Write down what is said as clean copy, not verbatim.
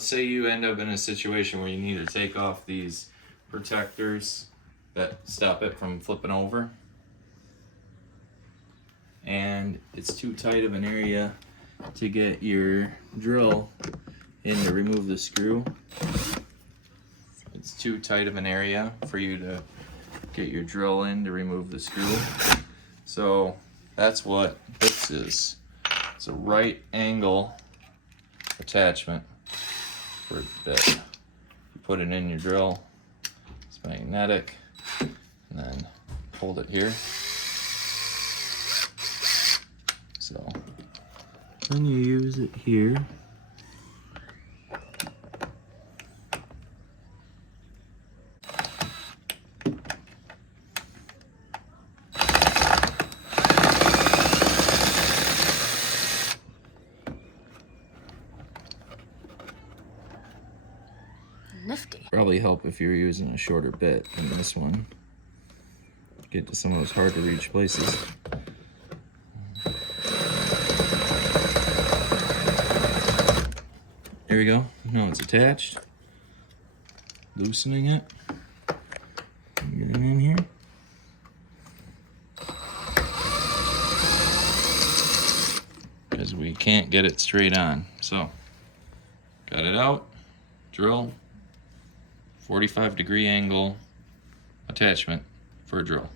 Say you end up in a situation where you need to take off these protectors that stop it from flipping over, and it's too tight of an area to get your drill in to remove the screw. It's too tight of an area for you to get your drill in to remove the screw. So that's what this is. It's a right angle attachment for a bit. You put it in your drill, it's magnetic, and then hold it here. So then you use it here. Nifty. Probably help if you're using a shorter bit than this one. Get to some of those hard to reach places. There we go. Now it's attached. Loosening it. Get it in here. Because we can't get it straight on. So, got it out. Drill. 45-degree angle attachment for a drill.